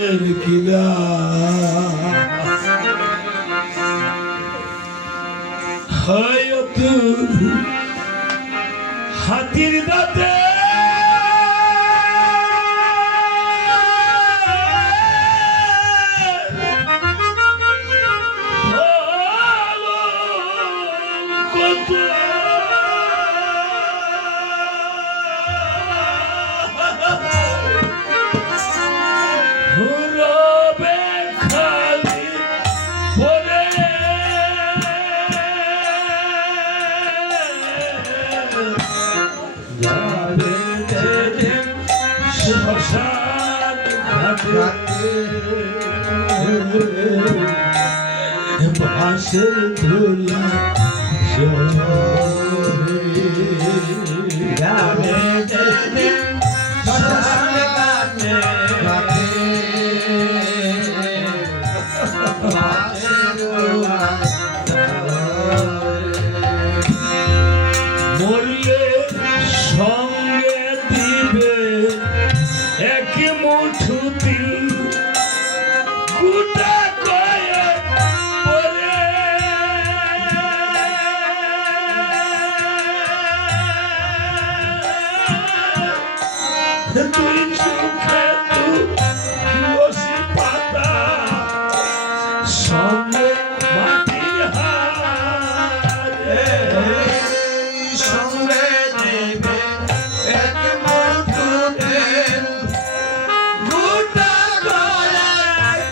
কিনা হয়তো হাতির দাঁতে বাঁশের ধুলা মরলে সঙ্গে দিবে এক মুঠো দিল গোটা কয়েক পরে তুই চোখে তুলসী পাতা সঙ্গে মাটির হারে সঙ্গে দেবে এক মুঠো তেল গোটা কয়েক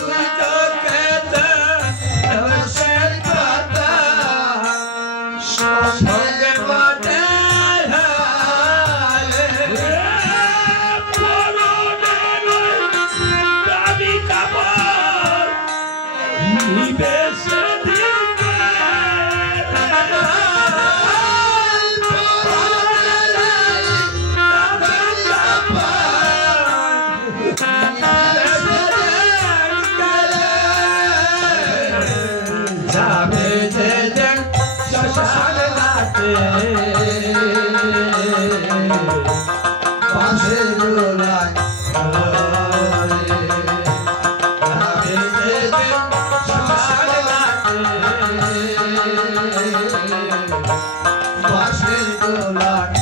তুই চোখে তুলসী পাতা সঙ্গে মাটির হারে দাবি কাপড় নিবেশে যাবে যে শ্মশান ঘাটে বাঁশের গোলায় যাবে যে শ্মশান ঘাটে বাঁশের গোলায়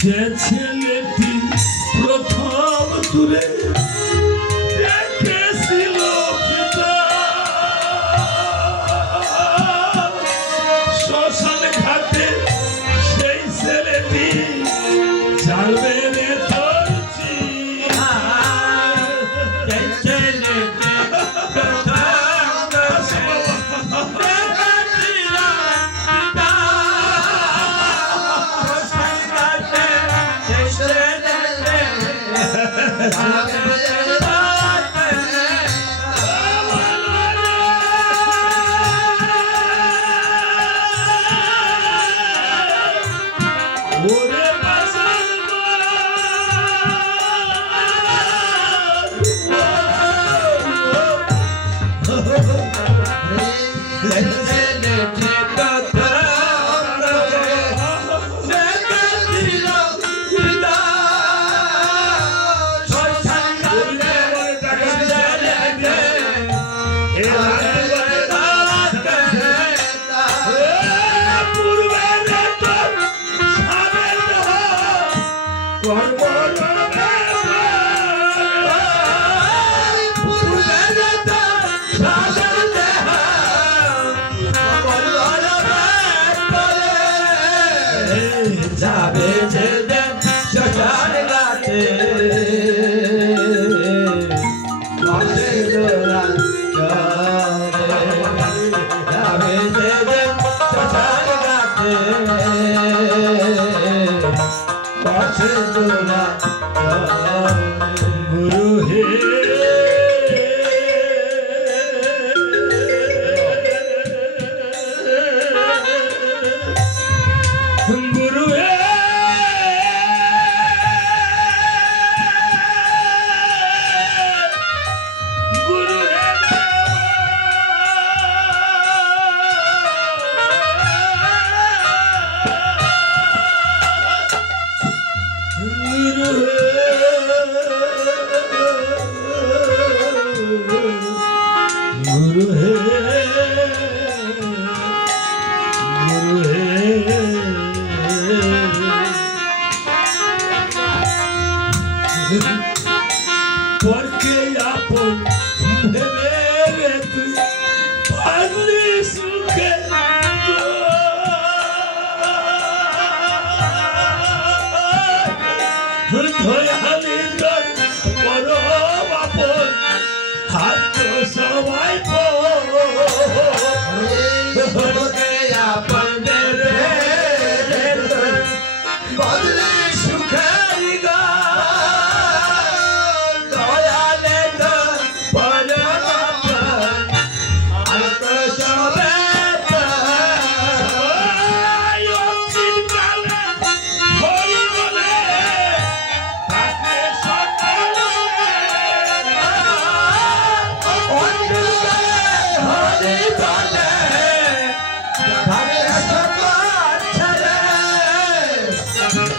যে ছেলেটি প্রথম দূরে দেখেছিল পিতা শ্মশান ঘাটে সেই ছেলেটি জানবে রে তোর যাবে যেদিন শ্মশান ঘাটে বাঁশের দোলায় চড়ে যাবে যেদিন শ্মশান ঘাটে বাঁশের দোলায় চড়ে গুরু হে গুরু হে গুরু হে গুরু गुरु है गुरु है porque आपन भेरे तू पागली सुखे ধয়ালি তোর বড় বাপন হাত সবাই বলকে আপন বেরে বদলে সুখের গা দয়ালে তো পরমাপন আত সবে হরি বলে তাকে সকালে হরি বলে ভাবে সকাল ছেড়ে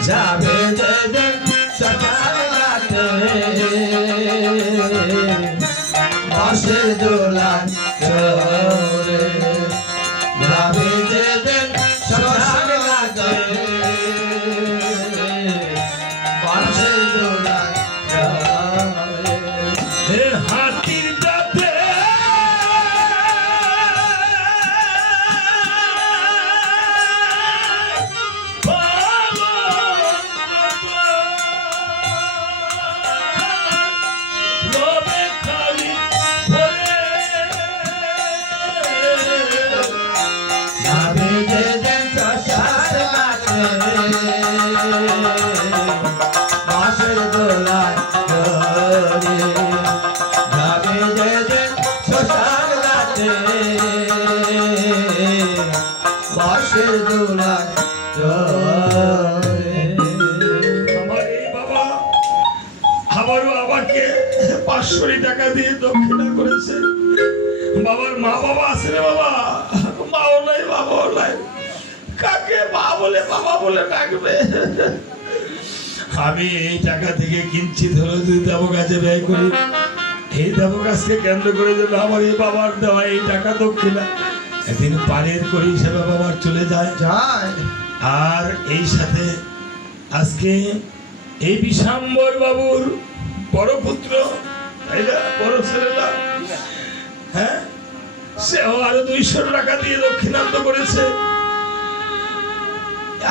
যাবে যেদিন সকাল রাতে বাঁশের দোলায় চড়ে যাবে যেদিন সকাল রাতে বাঁশের দোলায় চড়ে হে হাতির দাঁতে রবে খালি ভরে যাবে যেদিন শ্মশান ঘাটে বাঁশের দোলায় চড়ে যাবে যেদিন শ্মশান ঘাটে বাঁশের দোলায় চড়ে আমার এই বাবা আবারও আমাকে 500 টাকা দিয়ে দক্ষিণা করেছে। বাবার মা বাবা আছে রে বাবা, মাও নাই বাবাও নাই, কাকে মা বলে বাবা বলে ডাকবে? আমি এই টাকা থেকে কিঞ্চিত হলেও যদি দেব কাজে ব্যয় করি, এই দেব কাজকে কেন্দ্র করে যেন আমার এই বাবার দেওয়া এই টাকা দক্ষিণা একদিন পারের করি হিসেবে বাবার চলে যায়। যায় আর এই সাথে আজকে এই বিশাম্বর বাবুর বড় পুত্র, তাই না, বড় ছেলেটা, হ্যাঁ, সেও আরো 200 টাকা দিয়ে দক্ষিণান্ত করেছে।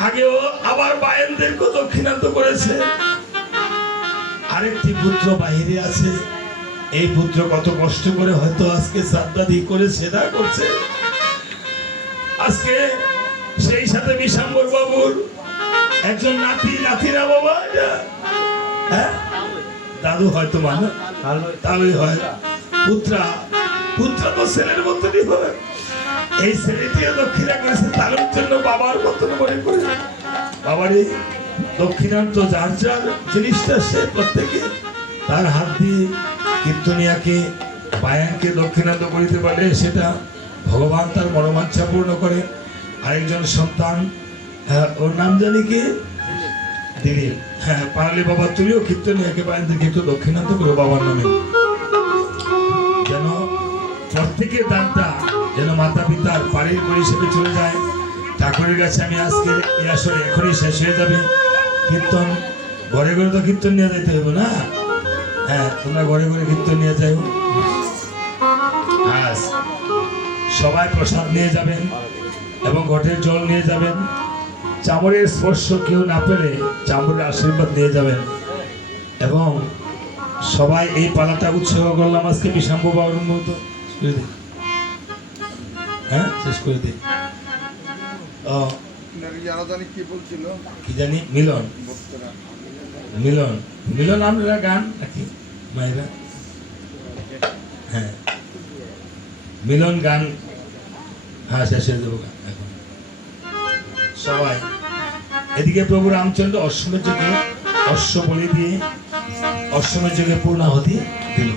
আগেও আবার বায়েনদেরকেও দক্ষিণান্ত করেছে। আরেকটি পুত্র বাহিরে আছে। এই পুত্র কত কষ্ট করে হয়তো আজকে শ্রাদ্ধাদি করে সেবা করছে। আজকে সেই সাথে বিশাম্বর বাবুর একজন নাতিরা বাবা, হ্যাঁ, দাদু হয়তো মানে তাহলেই হয়। পুত্রা তো ছেলের মতনই হয়। এই ছেলেটিও দক্ষিণা করেছে তার জন্য বাবার মতন মনে করে। বাবারই দক্ষিণান্ত যার যার জিনিসটা সে প্রত্যেকে তার হাত দিয়ে কীর্তনিয়াকে বায়ানকে দক্ষিণান্ত করিতে পারে, সেটা ভগবান তার মনোবাঞ্ছা পূর্ণ করে। আরেকজন সন্তান, ওর নাম জানি কি, দিলীপ, হ্যাঁ, পারলে বাবা তুমিও কীর্তনিয়াকে বায়ানদেরকে একটু দক্ষিণান্ত করো বাবার নামে, যেন প্রত্যেকের দানটা যেন মাতা পিতার বাড়ির পরিষেবে চলে যায়। ঠাকুরের কাছে আমি আজকে এই আসরে এখনই শেষ হয়ে যাবে। কীর্তন ঘরে ঘরে তো কীর্তন নিয়ে যাইতে হবে না, হ্যাঁ, তোমরা ঘরে ঘরে কীর্তন নিয়ে যাই। আজ সবাই প্রসাদ নিয়ে যাবেন এবং ঘটের জল নিয়ে যাবেন। চামড়ের স্পর্শ কেউ না পেলে চামড়ের আশীর্বাদ নিয়ে যাবেন। এবং সবাই এই পালাটা উৎসর্গ করলাম আজকে বিশাম্বর বাবুর মতো। হ্যাঁ, শেষ করে দিই। কি বলছিল কি জানি, মিলন ভক্তরা? মিলন মিলন আমরা গান নাকি মায়েরা? হ্যাঁ, মিলন গান। হ্যাঁ, শেষ হয়ে দেবো গান এখন। সবাই এদিকে প্রভু রামচন্দ্র অশ্বমের যুগে অশ্ব বলি দিয়ে অশ্বমের যুগে পূর্ণাহতি দিল।